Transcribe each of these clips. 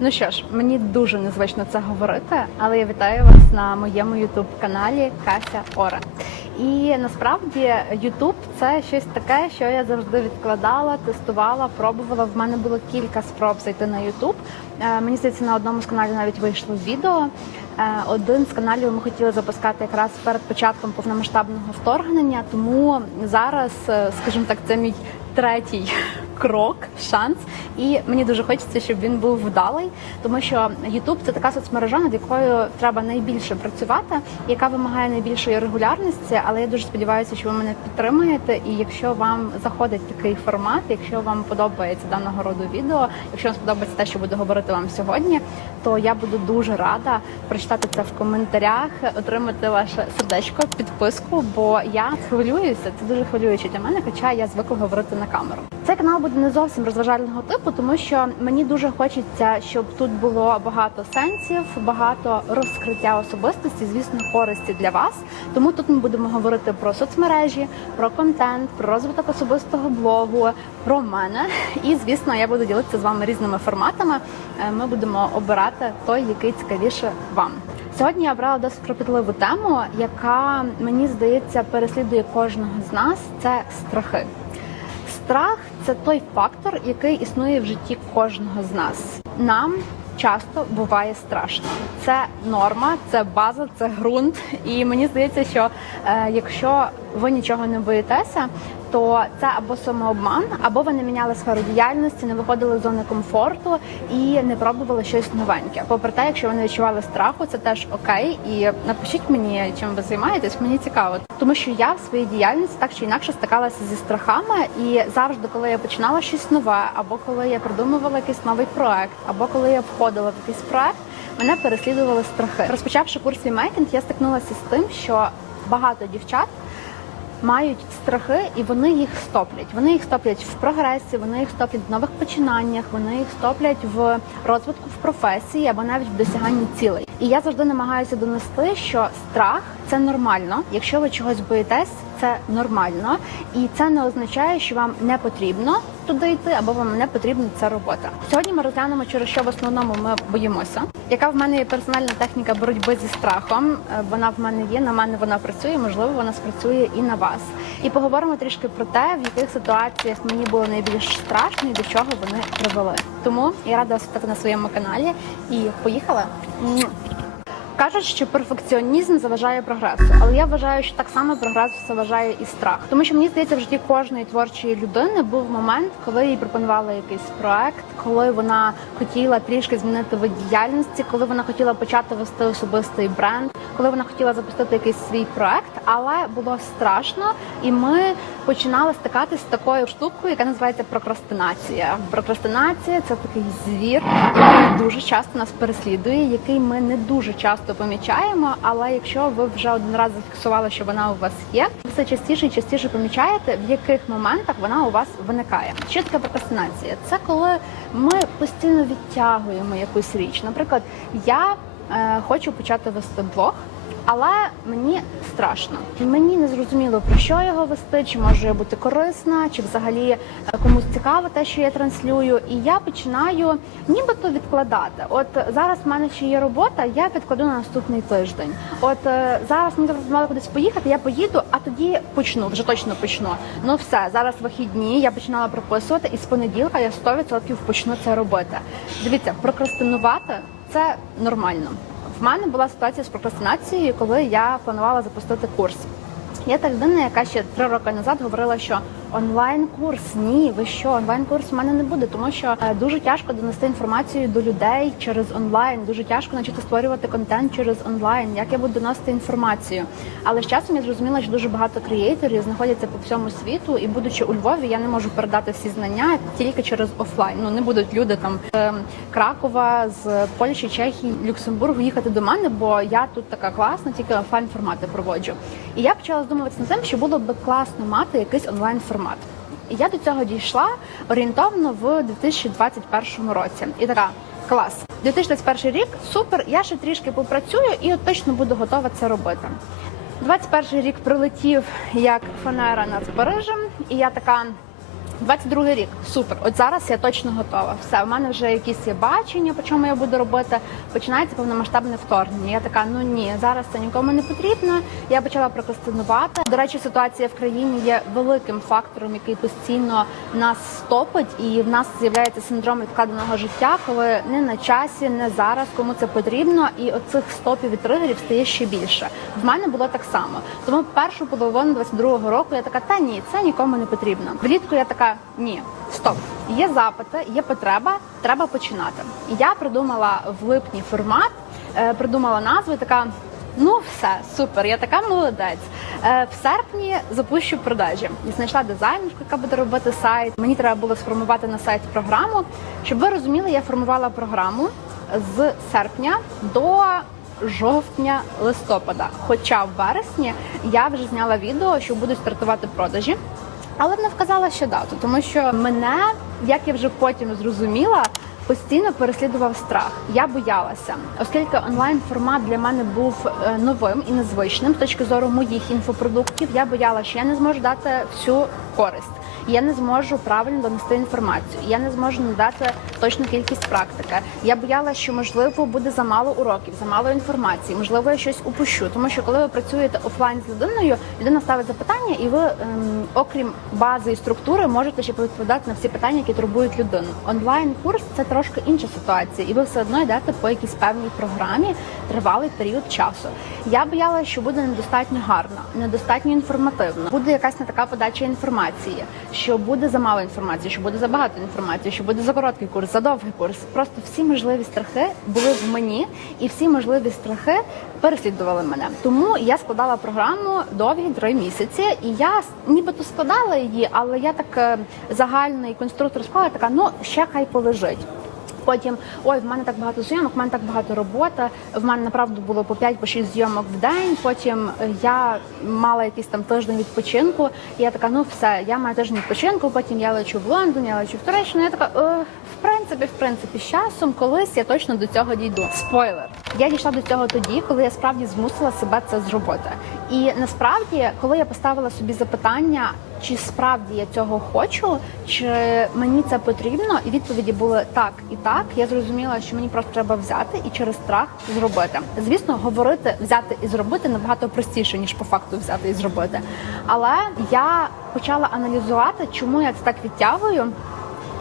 Ну що ж, мені дуже незвично це говорити, але я вітаю вас на моєму youtube каналі Кася Ора. І насправді YouTube – це щось таке, що я завжди відкладала, тестувала, пробувала. В мене було кілька спроб зайти на YouTube. Е, Мені здається, на одному з каналів навіть вийшло відео. Е, Один з каналів ми хотіли запускати якраз перед початком повномасштабного вторгнення. Тому зараз, е, скажімо так, це мій третій крок, шанс. І мені дуже хочеться, щоб він був вдалий, тому що YouTube – це така соцмережа, над якою треба найбільше працювати, яка вимагає найбільшої регулярності. Але я дуже сподіваюся, що ви мене підтримуєте. І якщо вам заходить такий формат, якщо вам подобається даного роду відео, якщо вам сподобається те, що буду говорити вам сьогодні, то я буду дуже рада прочитати це в коментарях, отримати ваше сердечко, підписку, бо я хвилююся. Це дуже хвилююче для мене, хоча я звикла говорити на камеру. Цей канал буде не зовсім розважального типу, тому що мені дуже хочеться, щоб тут було багато сенсів, багато розкриття особистості, звісно, користі для вас. Тому тут ми будемо говорити про соцмережі, про контент, про розвиток особистого блогу, про мене. І звісно, я буду ділитися з вами різними форматами. Е, Ми будемо обирати той, який цікавіше вам. Сьогодні я обрала досить кропітливу тему, яка мені здається переслідує кожного з нас. Це страхи. Страх це той фактор, який існує в житті кожного з нас. Нам часто буває страшно. Це норма, це база, це ґрунт. І мені здається, що е, якщо ви нічого не боїтеся, то це або самообман, або ви не міняли сферу діяльності, не виходили з зони комфорту і не пробували щось новеньке. Попри те, якщо ви не відчували страху, це теж окей. І напишіть мені, чим ви займаєтесь. Мені цікаво, тому що я в своїй діяльності так чи інакше стикалася зі страхами, і завжди, коли я починала щось нове, або коли я придумувала якийсь новий проект, або коли я входила в якийсь проект, мене переслідували страхи. Розпочавши курс мейкінг, я стикнулася з тим, що багато дівчат мають страхи, і вони їх стоплять. Вони їх стоплять в прогресі, вони їх стоплять в нових починаннях, вони їх стоплять в розвитку в професії або навіть в досяганні цілей. І я завжди намагаюся донести, що страх це нормально. Якщо ви чогось боїтесь, це нормально, і це не означає, що вам не потрібно туди йти, або вам не потрібна ця робота. Сьогодні ми розглянемо, через що в основному ми боїмося. Яка в мене є персональна техніка боротьби зі страхом? Е, Вона в мене є, на мене вона працює. Можливо, вона спрацює і на вас. І поговоримо трішки про те, в яких ситуаціях мені було найбільш страшно і до чого вони привели. Тому я рада вас вітати на своєму каналі. І поїхали. Кажуть, що перфекціонізм заважає прогресу, але я вважаю, що так само прогрес заважає і страх. Тому що мені здається, в житті кожної творчої людини був момент, коли їй пропонували якийсь проект, коли вона хотіла трішки змінити вид діяльності, коли вона хотіла почати вести особистий бренд, коли вона хотіла запустити якийсь свій проект, але було страшно, і ми починали стикатися з такою штукою, яка називається прокрастинація. Прокрастинація це такий звір, який дуже часто нас переслідує, який ми не дуже часто помічаємо. Але якщо ви вже один раз зафіксували, що вона у вас є, ви все частіше і частіше помічаєте, в яких моментах вона у вас виникає. Чітка прокрастинація? Це коли ми постійно відтягуємо якусь річ. Наприклад, я е, хочу почати вести блог. Але мені страшно. Мені не зрозуміло про що його вести, чи можу я бути корисна, чи взагалі е, комусь цікаво те, що я транслюю. І я починаю нібито відкладати. От зараз в мене ще є робота, я відкладу на наступний тиждень. От е, зараз мені запропонували кудись поїхати, я поїду, а тоді почну, вже точно почну. Ну все, зараз вихідні, я починала прописувати, і з понеділка я 100% почну це робити. Дивіться, прокрастинувати це нормально. В мене була ситуація з прокрастинацією, коли я планувала запустити курс. Я та людина, яка ще три роки назад говорила, що онлайн-курс ні, ви що, онлайн-курс в мене не буде, тому що е, дуже тяжко донести інформацію до людей через онлайн. Дуже тяжко навчити створювати контент через онлайн. Як я буду доносити інформацію? Але з часом я зрозуміла, що дуже багато креаторів знаходяться по всьому світу, і будучи у Львові, я не можу передати всі знання тільки через офлайн. Ну не будуть люди там з Кракова, з Польщі, Чехії, Люксембургу їхати до мене, бо я тут така класна, тільки офлайн формати проводжу. І я почала здумуватися над тим, що було б класно мати якийсь онлайн формат. І я до цього дійшла орієнтовно в 2021 році. І така клас. 2021 рік супер. Я ще трішки попрацюю і от точно буду готова це робити. 21 рік прилетів як фанера над Парижем, і я така. 22 рік, супер. От зараз я точно готова. Все, у мене вже якісь є бачення, по чому я буду робити. Починається повномасштабне вторгнення. Я така, ну ні, зараз це нікому не потрібно. Я почала прокрастинувати. До речі, ситуація в країні є великим фактором, який постійно нас стопить, і в нас з'являється синдром відкладеного життя, коли не на часі, не зараз, кому це потрібно, і оцих стопів і тригерів стає ще більше. В мене було так само. Тому першу половину 22-го року я така, та ні, це нікому не потрібно. Влітку я така, ні, стоп, є запити, є потреба, треба починати. Я придумала в липні формат, е, придумала назву, така. Ну, все, супер, я така молодець. Е, в серпні запущу продажі. І знайшла дизайнерку, яка буде робити сайт. Мені треба було сформувати на сайт програму. Щоб ви розуміли, я формувала програму з серпня до жовтня листопада. Хоча в вересні я вже зняла відео, що будуть стартувати продажі. Але не вказала ще дату, тому що мене, як я вже потім зрозуміла, постійно переслідував страх. Я боялася, оскільки онлайн формат для мене був е, новим і незвичним з точки зору моїх інфопродуктів. Я боялася, що я не зможу дати всю користь. Я не зможу правильно донести інформацію. Я не зможу надати точну кількість практики. Я боялася, що можливо буде замало уроків, замало інформації, можливо, я щось упущу. Тому що коли ви працюєте офлайн з людиною, людина ставить запитання, і ви, ем, окрім бази і структури, можете ще відповідати на всі питання, які турбують людину. Онлайн курс це трошки інша ситуація, і ви все одно йдете по якійсь певній програмі тривалий період часу. Я боялася, що буде недостатньо гарно, недостатньо інформативно. Буде якась не така подача інформації, що буде замало інформації, що буде забагато інформації, що буде за короткий курс, за довгий курс. Просто всі можливі страхи були в мені, і всі можливі страхи переслідували мене. Тому я складала програму довгі три місяці, і я нібито складала її, але я так е, загальний конструктор склала, така ну ще хай полежить. Потім ой, в мене так багато зйомок, в мене так багато роботи. В мене направду було по 5 по 6 зйомок в день. Потім е, я мала якийсь там тиждень відпочинку. І я така, ну все, я маю тиждень відпочинку. Потім я лечу в Лондон, я лечу в Туреччину. Я така, е, в принципі, в принципі, з часом колись я точно до цього дійду. Спойлер. Я дійшла до цього тоді, коли я справді змусила себе це зробити. І насправді, коли я поставила собі запитання, чи справді я цього хочу, чи мені це потрібно, і відповіді були так і так. Я зрозуміла, що мені просто треба взяти і через страх зробити. Звісно, говорити, взяти і зробити набагато простіше ніж по факту взяти і зробити. Але я почала аналізувати, чому я це так відтягую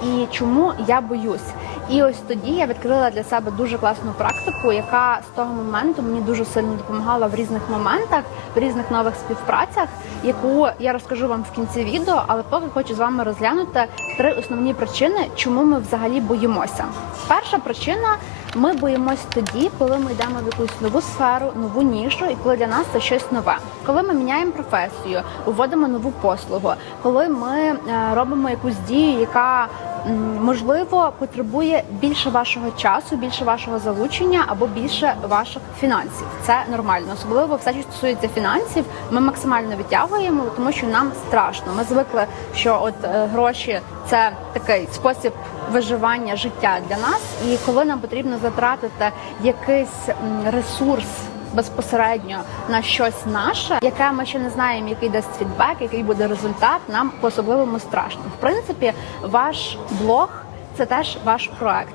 і чому я боюсь. І ось тоді я відкрила для себе дуже класну практику, яка з того моменту мені дуже сильно допомагала в різних моментах, в різних нових співпрацях, яку я розкажу вам в кінці відео, але поки хочу з вами розглянути три основні причини, чому ми взагалі боїмося. Перша причина ми боїмось тоді, коли ми йдемо в якусь нову сферу, нову нішу, і коли для нас це щось нове. Коли ми міняємо професію, вводимо нову послугу, коли ми е, робимо якусь дію, яка можливо потребує більше вашого часу, більше вашого залучення або більше ваших фінансів. Це нормально, особливо все, що стосується фінансів, ми максимально відтягуємо, тому що нам страшно. Ми звикли, що от е, гроші це такий спосіб виживання життя для нас. І коли нам потрібно затратити якийсь ресурс. Безпосередньо на щось наше, яке ми ще не знаємо, який дасть фідбек, який буде результат. Нам по особливому страшно. В принципі, ваш блог це теж ваш проект.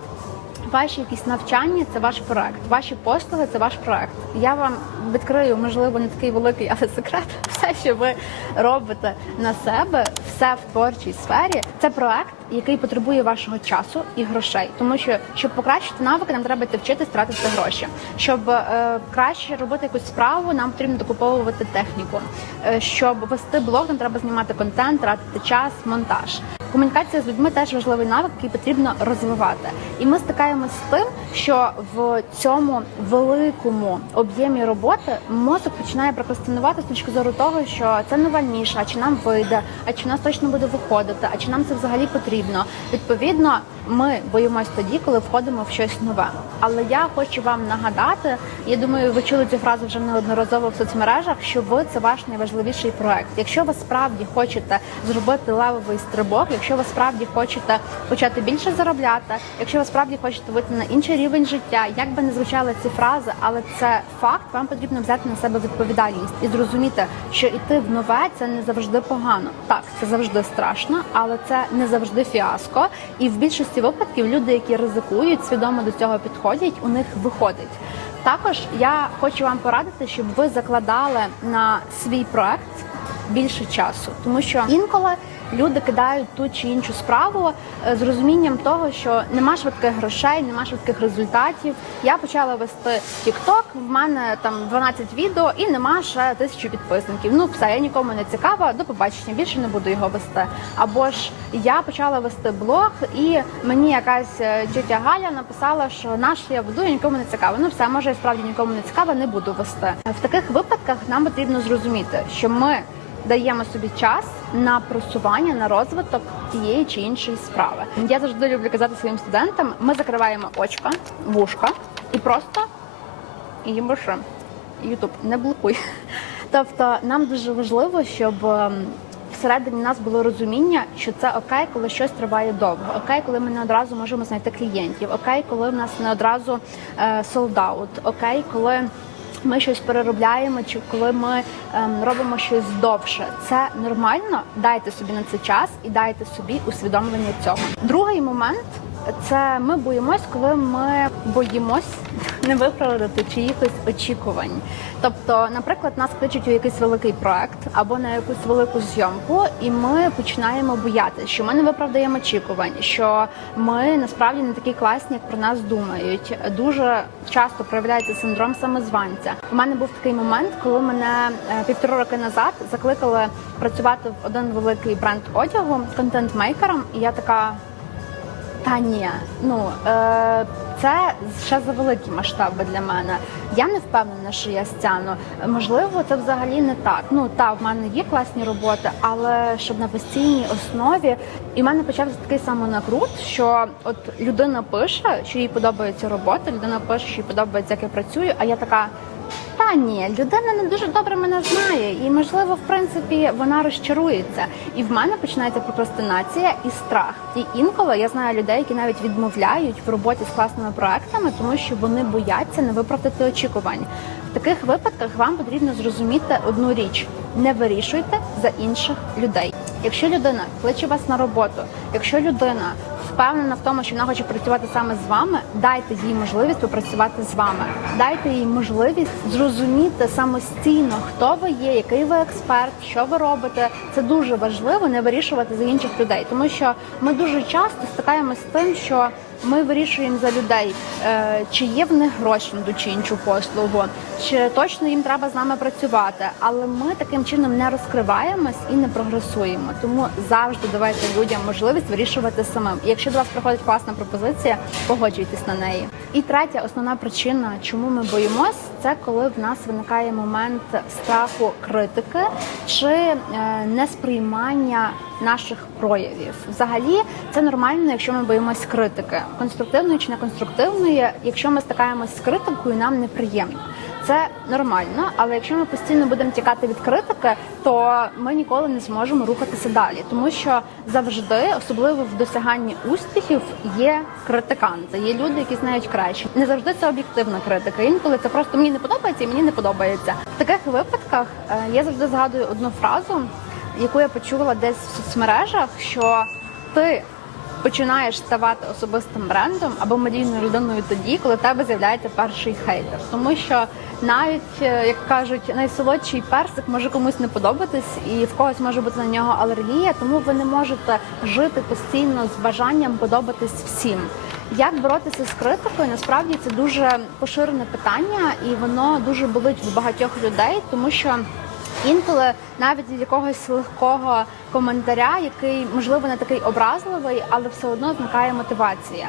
Ваші якісь навчання це ваш проект. Ваші послуги це ваш проект. Я вам відкрию, можливо, не такий великий, але секрет. Все, що ви робите на себе, все в творчій сфері. Це проект, який потребує вашого часу і грошей. Тому що щоб покращити навики, нам треба йти вчитись тратити гроші. Щоб е, краще робити якусь справу, нам потрібно докуповувати техніку. Е, щоб вести блог, нам треба знімати контент, тратити час, монтаж. Комунікація з людьми теж важливий навик, який потрібно розвивати. І ми стикаємося з тим, що в цьому великому об'ємі роботи мозок починає прокрастинувати з точки зору того, що це нова ніша, а чи нам вийде, а чи нас точно буде виходити, а чи нам це взагалі потрібно. Відповідно, ми боїмось тоді, коли входимо в щось нове. Але я хочу вам нагадати, я думаю, ви чули цю фразу вже неодноразово в соцмережах, що ви це ваш найважливіший проект. Якщо ви справді хочете зробити левовий стрибок, якщо ви справді хочете почати більше заробляти, якщо ви справді хочете вийти на інший рівень життя, як би не звучали ці фрази, але це факт, вам потрібно взяти на себе відповідальність і зрозуміти, що йти в нове це не завжди погано. Так, це завжди страшно, але це не завжди фіаско. І в більшості випадків люди, які ризикують, свідомо до цього підходять, у них виходить. Також я хочу вам порадити, щоб ви закладали на свій проект більше часу, тому що інколи люди кидають ту чи іншу справу е, з розумінням того, що нема швидких грошей, нема швидких результатів. Я почала вести TikTok, в мене там 12 відео і нема ще тисячу підписників. Ну все, я нікому не цікава. До побачення більше не буду його вести. Або ж я почала вести блог, і мені якась е, тетя Галя написала, що наш я веду, і нікому не цікаво. Ну все, може, я справді нікому не цікава, не буду вести. В таких випадках нам потрібно зрозуміти, що ми даємо собі час на просування, на розвиток тієї чи іншої справи. Я завжди люблю казати своїм студентам: ми закриваємо очка, вушка і просто що. Ютуб не блокуй. Тобто нам дуже важливо, щоб ем, всередині нас було розуміння, що це окей, коли щось триває довго. Окей, коли ми не одразу можемо знайти клієнтів. Окей, коли в нас не одразу солдаут. Окей, коли ми щось переробляємо, чи коли ми ем, робимо щось довше. Це нормально. Дайте собі на це час і дайте собі усвідомлення цього. Другий момент це ми боїмось, коли ми боїмось не виправдати чиїхось очікувань. Тобто, наприклад, нас кличуть у якийсь великий проект або на якусь велику зйомку, і ми починаємо боятися, що ми не виправдаємо очікувань, що ми насправді не такі класні, як про нас думають. Дуже часто проявляється синдром самозванця. У мене був такий момент, коли мене е, півтора роки назад закликали працювати в один великий бренд одягу контент-мейкером, і я така. Та ні, ну е, це ще за великі масштаби для мене. Я не впевнена, що я стяну. Можливо, це взагалі не так. Ну та в мене є класні роботи, але щоб на постійній основі, і в мене почався такий самонакрут, що от людина пише, що їй подобається робота, людина пише, що їй подобається, як я працюю. А я така. Ні, людина не дуже добре мене знає, і можливо, в принципі, вона розчарується. І в мене починається прокрастинація і страх. І інколи я знаю людей, які навіть відмовляють в роботі з класними проектами, тому що вони бояться не виправдати очікувань. В таких випадках вам потрібно зрозуміти одну річ: не вирішуйте за інших людей. Якщо людина кличе вас на роботу, якщо людина впевнена в тому, що вона хоче працювати саме з вами, дайте їй можливість попрацювати з вами. Дайте їй можливість зрозуміти самостійно, хто ви є, який ви експерт, що ви робите. Це дуже важливо не вирішувати за інших людей, тому що ми дуже часто стикаємося з тим, що ми вирішуємо за людей, е, чи є в них гроші на ту чи іншу послугу, чи точно їм треба з нами працювати. Але ми таким чином не розкриваємось і не прогресуємо. Тому завжди давайте людям можливість вирішувати самим. І якщо до вас приходить класна пропозиція, погоджуйтесь на неї. І третя основна причина, чому ми боїмось, це коли в нас виникає момент страху критики чи е, несприймання наших проявів. Взагалі, це нормально, якщо ми боїмось критики, конструктивної чи неконструктивної. Якщо ми стикаємось з критикою, нам неприємно. Це нормально, але якщо ми постійно будемо тікати від критики, то ми ніколи не зможемо рухатися далі, тому що завжди, особливо в досяганні успіхів, є критиканти, є люди, які знають краще. Не завжди це об'єктивна критика. Інколи це просто мені не подобається і мені не подобається. В таких випадках е, я завжди згадую одну фразу, яку я почула десь в соцмережах, що ти починаєш ставати особистим брендом або медійною людиною тоді, коли в тебе з'являється перший хейтер. Тому що навіть е, як кажуть, найсолодший персик може комусь не подобатись, і в когось може бути на нього алергія, тому ви не можете жити постійно з бажанням подобатись всім. Як боротися з критикою? Насправді це дуже поширене питання, і воно дуже болить в багатьох людей, тому що. Інколи навіть від якогось легкого коментаря, який можливо не такий образливий, але все одно зникає мотивація.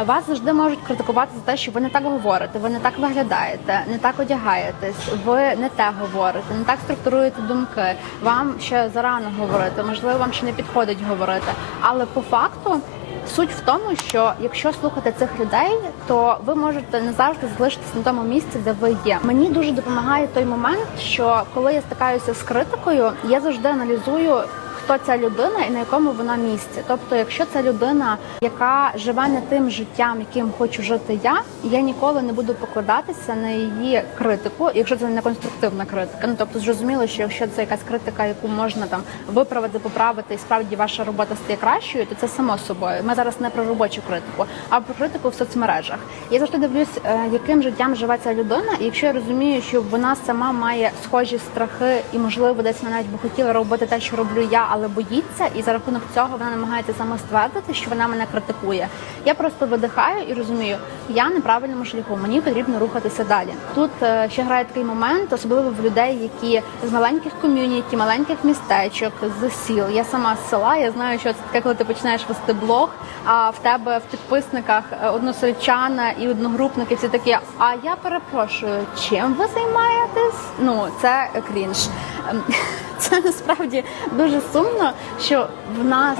Е, Вас завжди можуть критикувати за те, що ви не так говорите, ви не так виглядаєте, не так одягаєтесь, ви не те говорите, не так структуруєте думки. Вам ще зарано говорити, можливо, вам ще не підходить говорити. Але по факту Суть в тому, що якщо слухати цих людей, то ви можете не завжди залишитись на тому місці, де ви є. Мені дуже допомагає той момент, що коли я стикаюся з критикою, я завжди аналізую. Хто ця людина і на якому вона місці. Тобто, якщо це людина, яка живе не тим життям, яким хочу жити я, я ніколи не буду покладатися на її критику, якщо це не конструктивна критика. Ну тобто, зрозуміло, що якщо це якась критика, яку можна там виправити, поправити, і справді ваша робота стає кращою, то це само собою. Ми зараз не про робочу критику, а про критику в соцмережах. Я завжди дивлюсь, е, яким життям живе ця людина, і якщо я розумію, що вона сама має схожі страхи, і можливо десь вона навіть би хотіла робити те, що роблю я, але боїться, і за рахунок цього вона намагається саме ствердити, що вона мене критикує. Я просто видихаю і розумію, я на правильному шляху, мені потрібно рухатися далі. Тут е, ще грає такий момент, особливо в людей, які з маленьких ком'юніті, маленьких містечок, з сіл. Я сама з села. Я знаю, що це таке, коли ти починаєш вести блог. А в тебе в підписниках е, односельчана і одногрупники всі такі. А я перепрошую, чим ви займаєтесь? Ну це крінж. Ем, Це насправді дуже сумно, що в нас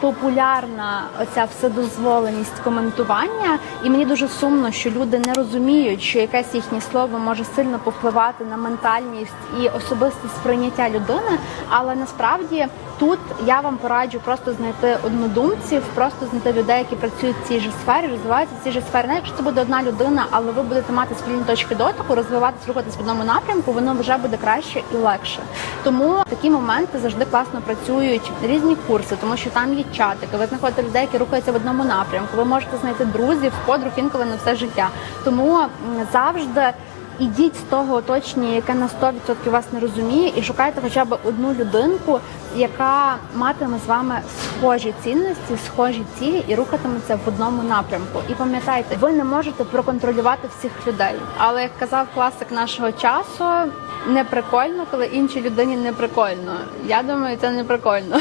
популярна оця вседозволеність коментування, і мені дуже сумно, що люди не розуміють, що якесь їхнє слово може сильно повпливати на ментальність і особисте сприйняття людини. Але насправді тут я вам пораджу просто знайти однодумців, просто знайти людей, які працюють в цій же сфері, розвиваються в цій же сфері. Навіть якщо це буде одна людина, але ви будете мати спільні точки дотику, розвиватися, рухатись в одному напрямку, воно вже буде краще і легше. Тому такі моменти завжди класно працюють різні курси, тому що там є чатики. Ви знаходите людей, які рухаються в одному напрямку. Ви можете знайти друзів, подруг інколи на все життя. Тому завжди. Ідіть з того оточення, яке на 100% вас не розуміє, і шукайте хоча б одну людинку, яка матиме з вами схожі цінності, схожі цілі і рухатиметься в одному напрямку. І пам'ятайте, ви не можете проконтролювати всіх людей. Але як казав класик нашого часу, не прикольно, коли іншій людині не прикольно. Я думаю, це не прикольно.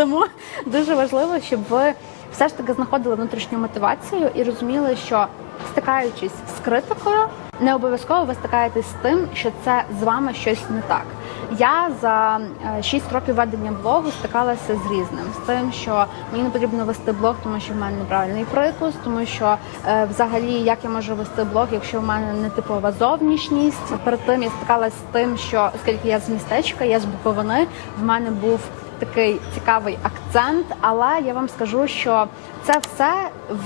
Тому дуже важливо, щоб ви все ж таки знаходили внутрішню мотивацію і розуміли, що стикаючись з критикою, не обов'язково ви стикаєтесь з тим, що це з вами щось не так. Я за 6 років ведення блогу стикалася з різним, з тим, що мені не потрібно вести блог, тому що в мене неправильний прикус, тому що е, взагалі як я можу вести блог, якщо в мене не типова зовнішність. Перед тим я стикалася з тим, що оскільки я з містечка, я з Буковини, в мене був такий цікавий акцент, але я вам скажу, що це все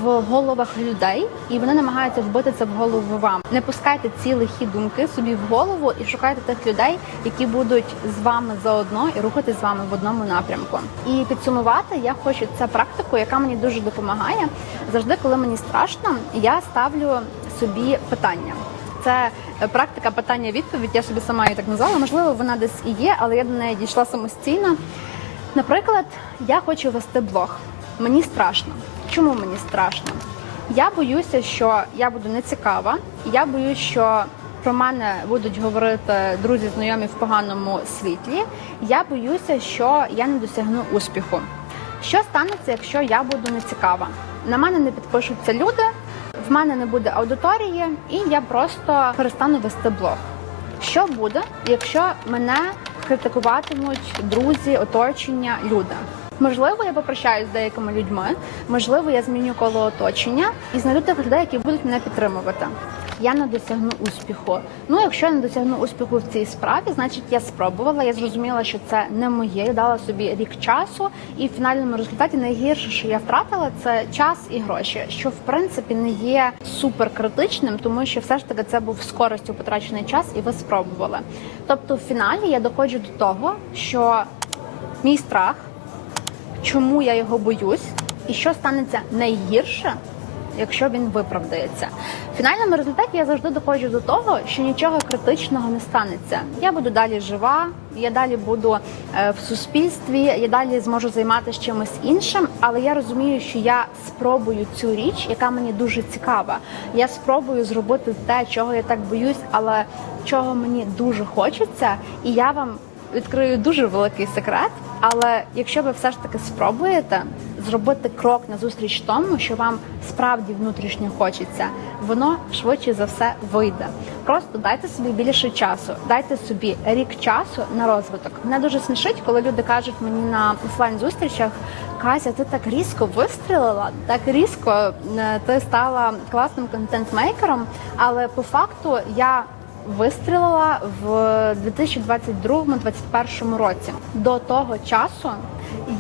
в головах людей, і вони намагаються вбити це в голову вам. Не пускайте ці лихі думки собі в голову і шукайте тих людей, які будуть з вами заодно і рухатись з вами в одному напрямку. І підсумувати я хочу це практику, яка мені дуже допомагає. Завжди, коли мені страшно, я ставлю собі питання. Це е, практика питання-відповідь. Я собі сама її так назвала. Можливо, вона десь і є, але я до неї дійшла самостійно. Наприклад, я хочу вести блог. Мені страшно. Чому мені страшно? Я боюся, що я буду нецікава. Я боюся, що про мене будуть говорити друзі, знайомі в поганому світлі. Я боюся, що я не досягну успіху. Що станеться, якщо я буду нецікава? На мене не підпишуться люди, в мене не буде аудиторії, і я просто перестану вести блог. Що буде, якщо мене критикуватимуть друзі, оточення, люди? Можливо, я попрощаюсь з деякими людьми, можливо, я зміню коло оточення і знайду тих людей, які будуть мене підтримувати. Я не досягну успіху. Ну, якщо я не досягну успіху в цій справі, значить я спробувала. Я зрозуміла, що це не моє. Я дала собі рік часу, і в фінальному результаті найгірше, що я втратила, це час і гроші, що в принципі не є супер критичним, тому що все ж таки це був з користю потрачений час, і ви спробували. Тобто, в фіналі я доходжу до того, що мій страх, чому я його боюсь, і що станеться найгірше, якщо він виправдається. В фінальному результаті я завжди доходжу до того, що нічого критичного не станеться. Я буду далі жива, я далі буду е, в суспільстві, я далі зможу займатися чимось іншим, але я розумію, що я спробую цю річ, яка мені дуже цікава. Я спробую зробити те, чого я так боюсь, але чого мені дуже хочеться, і я вам відкрию дуже великий секрет. Але якщо ви все ж таки спробуєте зробити крок назустріч тому, що вам справді внутрішньо хочеться, воно швидше за все вийде. Просто дайте собі більше часу, дайте собі рік часу на розвиток. Мене дуже смішить, коли люди кажуть мені на офлайн зустрічах. Кася, ти так різко вистрілила, так різко е, ти стала класним контент-мейкером, але по факту я вистрілила в 2022-2021 році. До того часу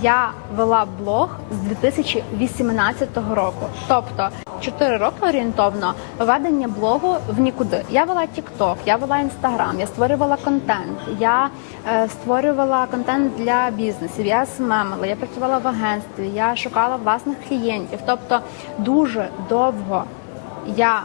я вела блог з 2018 року, тобто 4 роки орієнтовно ведення блогу в нікуди. Я вела TikTok, я вела Instagram, я створювала контент, я е, створювала контент для бізнесів, я смемила, я працювала в агентстві, я шукала власних клієнтів. Тобто дуже довго я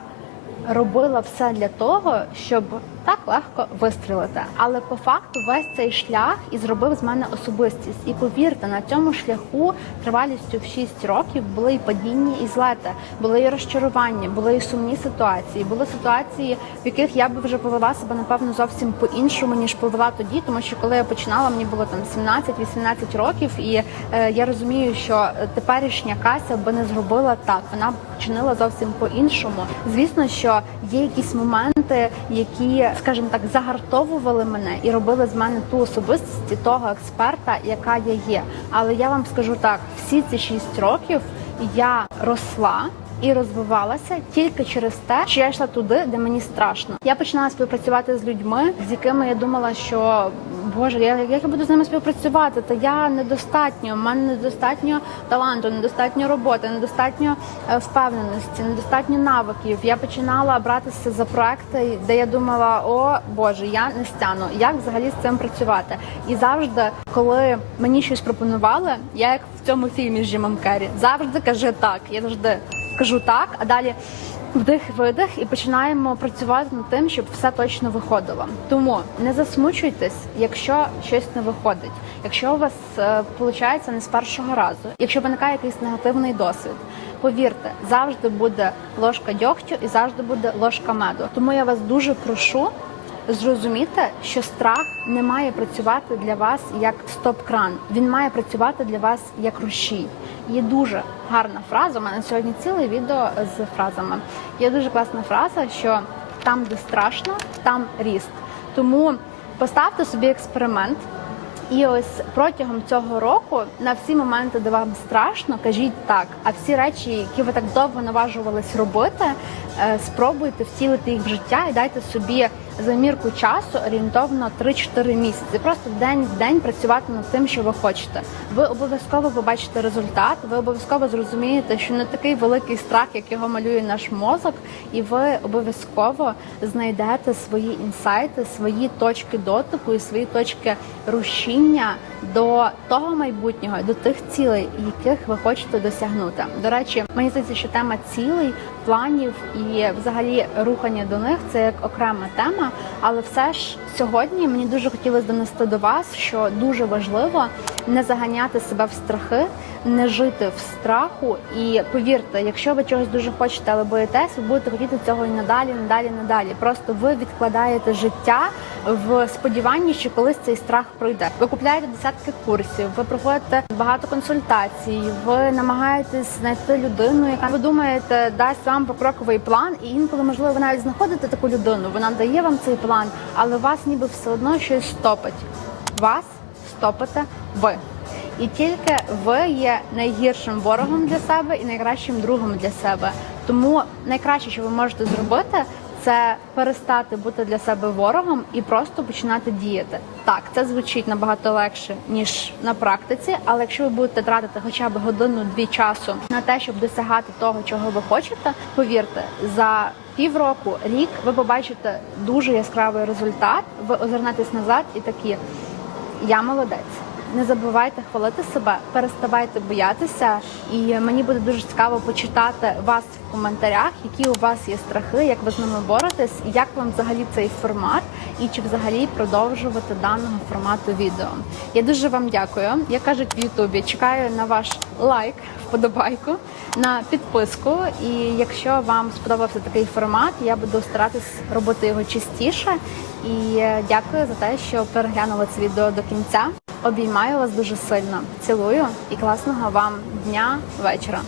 робила все для того, щоб так легко вистрілити. Але по факту весь цей шлях і зробив з мене особистість. І повірте, на цьому шляху тривалістю в 6 років були і падіння, і злети, були і розчарування, були і сумні ситуації. Були ситуації, в яких я би вже повела себе напевно зовсім по-іншому, ніж повела тоді, тому що коли я починала, мені було там 17-18 років, і е, я розумію, що теперішня Кася би не зробила так. Вона б чинила зовсім по-іншому. Звісно, що є якісь моменти, які, скажімо так, загартовували мене і робили з мене ту особистість того експерта, яка я є. Але я вам скажу так: всі ці шість років я росла. І розвивалася тільки через те, що я йшла туди, де мені страшно. Я починала співпрацювати з людьми, з якими я думала, що Боже, я як я буду з ними співпрацювати? Та я недостатньо. в мене недостатньо таланту, недостатньо роботи, недостатньо е, впевненості, недостатньо навиків. Я починала братися за проекти, де я думала, о Боже, я не стяну. Як взагалі з цим працювати? І завжди, коли мені щось пропонували, я як в цьому фільмі з Джимом Керрі, завжди кажи так. Я завжди кажу так, а далі вдих, видих і починаємо працювати над тим, щоб все точно виходило. Тому не засмучуйтесь, якщо щось не виходить. Якщо у вас виходить не з першого разу, якщо виникає якийсь негативний досвід, повірте, завжди буде ложка дьогтю і завжди буде ложка меду. Тому я вас дуже прошу. Зрозуміти, що страх не має працювати для вас як стоп-кран. Він має працювати для вас як рушій. Є дуже гарна фраза. У мене сьогодні ціле відео з фразами. Є дуже класна фраза, що там, де страшно, там ріст. Тому поставте собі експеримент. І ось протягом цього року на всі моменти, де вам страшно, кажіть так. А всі речі, які ви так довго наважувались робити, е, спробуйте втілити їх в життя і дайте собі замірку часу орієнтовно 3-4 місяці. Просто день в день працювати над тим, що ви хочете. Ви обов'язково побачите результат. Ви обов'язково зрозумієте, що не такий великий страх, як його малює наш мозок, і ви обов'язково знайдете свої інсайти, свої точки дотику і свої точки рушіння до того майбутнього, до тих цілей, яких ви хочете досягнути. До речі, мені здається, що тема цілей, планів і взагалі рухання до них це як окрема тема. Але все ж сьогодні мені дуже хотілося донести до вас, що дуже важливо не заганяти себе в страхи, не жити в страху. І повірте, якщо ви чогось дуже хочете, але боїтесь, ви будете хотіти цього і надалі, надалі, надалі. Просто ви відкладаєте життя в сподіванні, що колись цей страх пройде. Ви купляєте десятки курсів, ви проходите багато консультацій, ви намагаєтесь знайти людину, яка ви думаєте дасть вам покроковий план, і інколи можливо навіть знаходите таку людину. Вона дає вам цей план, але вас ніби все одно щось стопить. Вас стопите ви. І тільки ви є найгіршим ворогом для себе і найкращим другом для себе. Тому найкраще, що ви можете зробити, це перестати бути для себе ворогом і просто починати діяти. Так, це звучить набагато легше ніж на практиці, але якщо ви будете тратити хоча б годину-дві часу на те, щоб досягати того, чого ви хочете, повірте, за півроку, рік ви побачите дуже яскравий результат. Ви озирнетесь назад і такі я молодець. Не забувайте хвалити себе, переставайте боятися, і мені буде дуже цікаво почитати вас в коментарях, які у вас є страхи, як ви з ними боретесь, і як вам взагалі цей формат, і чи взагалі продовжувати даного формату відео. Я дуже вам дякую. Як кажуть в Ютубі, чекаю на ваш лайк, вподобайку, на підписку. І якщо вам сподобався такий формат, я буду старатись робити його частіше. І е, дякую за те, що переглянули це відео до кінця. Обіймаю вас дуже сильно. Цілую і класного вам дня, вечора.